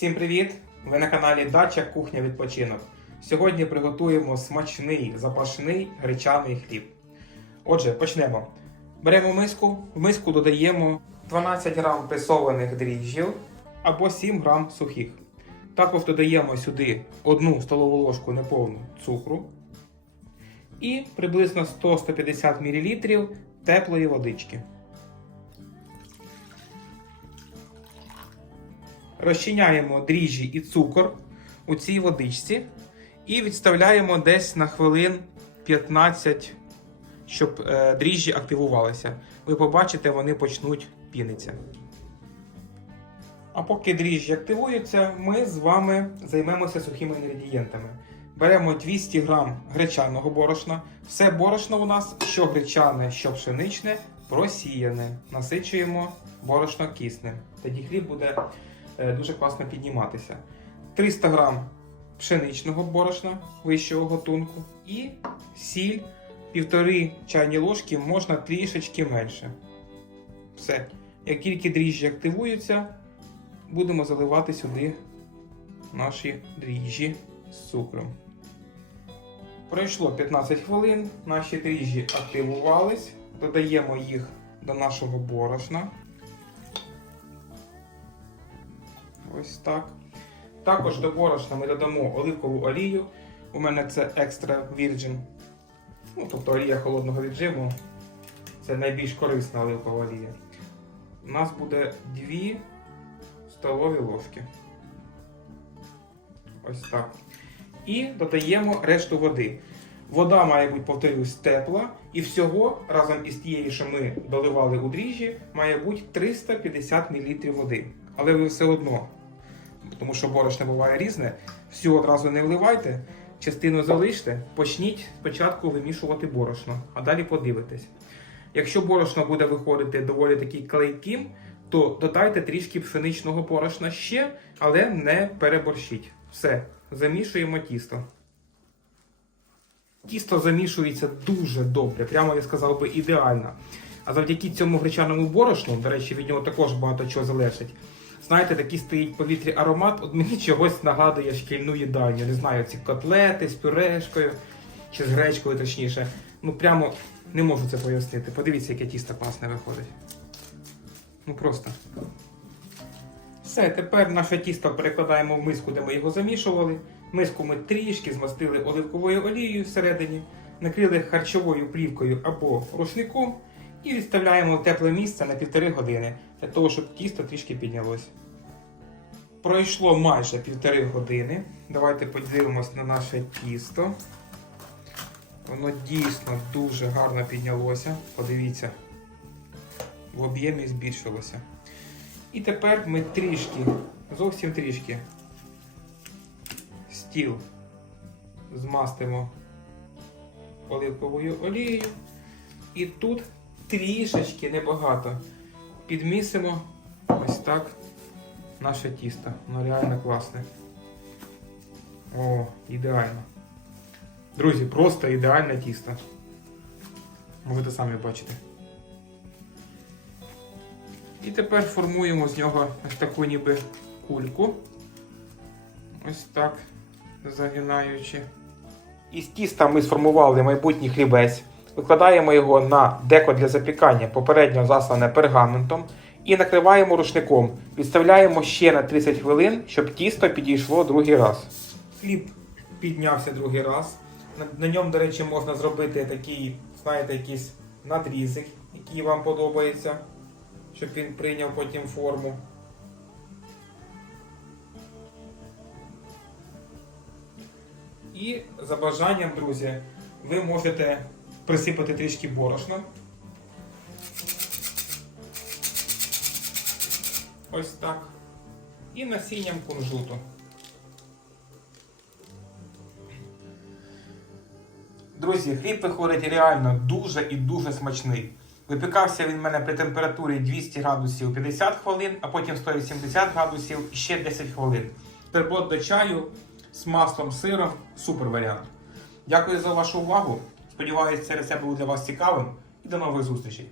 Всім привіт! Ви на каналі Дача Кухня Відпочинок. Сьогодні приготуємо смачний запашний гречаний хліб. Отже, почнемо. Беремо миску, в миску додаємо 12 грам пресованих дріжджів або 7 грам сухих. Також додаємо сюди 1 столову ложку неповну цукру і приблизно 100-150 мл теплої водички. Розчиняємо дріжджі і цукор у цій водичці і відставляємо десь на хвилин 15, щоб е, дріжджі активувалися. Ви побачите, вони почнуть пінитися. А поки дріжджі активуються, ми з вами займемося сухими інгредієнтами. Беремо 200 г гречаного борошна. Все борошно у нас, що гречане, що пшеничне, просіяне. Насичуємо борошно киснем. Тоді хліб буде дуже класно підніматися. 300 г пшеничного борошна вищого готунку і сіль півтори чайні ложки можна трішечки менше. Все. Як тільки дріжджі активуються, будемо заливати сюди наші дріжджі з цукром. Пройшло 15 хвилин, наші дріжджі активувались, додаємо їх до нашого борошна. Ось так. Також до борошна ми додамо оливкову олію. У мене це Extra Virgin. Ну, тобто олія холодного віджиму. Це найбільш корисна оливкова олія. У нас буде 2 столові ложки. Ось так. І додаємо решту води. Вода має бути, повторюсь, тепла. І всього разом із тією, що ми доливали у дріжджі, має бути 350 мл води. Але ви все одно, тому що борошно буває різне, всю одразу не вливайте, частину залиште, почніть спочатку вимішувати борошно, а далі подивитесь. Якщо борошно буде виходити доволі таки клейким, то додайте трішки пшеничного борошна ще, але не переборщіть. Все, замішуємо тісто. Тісто замішується дуже добре, прямо я сказав би ідеально. А завдяки цьому гречаному борошну, до речі, від нього також багато чого залежить. Знаєте, такий стоїть в повітрі аромат, от мені чогось нагадує шкільну їдальню. Не знаю, ці котлети з пюрешкою чи з гречкою, точніше. Ну прямо не можу це пояснити. Подивіться, яке тісто класне виходить. Ну просто. Все, тепер наше тісто перекладаємо в миску, де ми його замішували. Миску ми трішки змастили оливковою олією всередині, накрили харчовою плівкою або рушником і відставляємо в тепле місце на півтори години, для того, щоб тісто трішки піднялось. Пройшло майже півтори години. Давайте подивимось на наше тісто. Воно дійсно дуже гарно піднялося. Подивіться, в об'ємі збільшилося. І тепер ми трішки, зовсім трішки, стіл змастимо оливковою олією. І тут трішечки небагато підмісимо ось так наше тісто. Воно реально класне. О, ідеально. Друзі, просто ідеальне тісто. Можете самі бачити. І тепер формуємо з нього ось таку ніби кульку. Ось так, загинаючи. Із тіста ми сформували майбутній хлібець. Викладаємо його на деко для запікання, попередньо заслане пергаментом, і накриваємо рушником. Відставляємо ще на 30 хвилин, щоб тісто підійшло другий раз. Хліб піднявся другий раз. На, на ньому, до речі, можна зробити такий, знаєте, якийсь надрізик, який вам подобається, щоб він прийняв потім форму. І за бажанням, друзі, ви можете присипати трішки борошна. Ось так. І насінням кунжуту. Друзі, хліб виходить реально дуже і дуже смачний. Випікався він в мене при температурі 200 градусів 50 хвилин, а потім 180 градусів ще 10 хвилин. Тербот до чаю з маслом, сиром супер варіант. Дякую за вашу увагу. Сподіваюся, це рецепт був для вас цікавим і до нових зустрічей.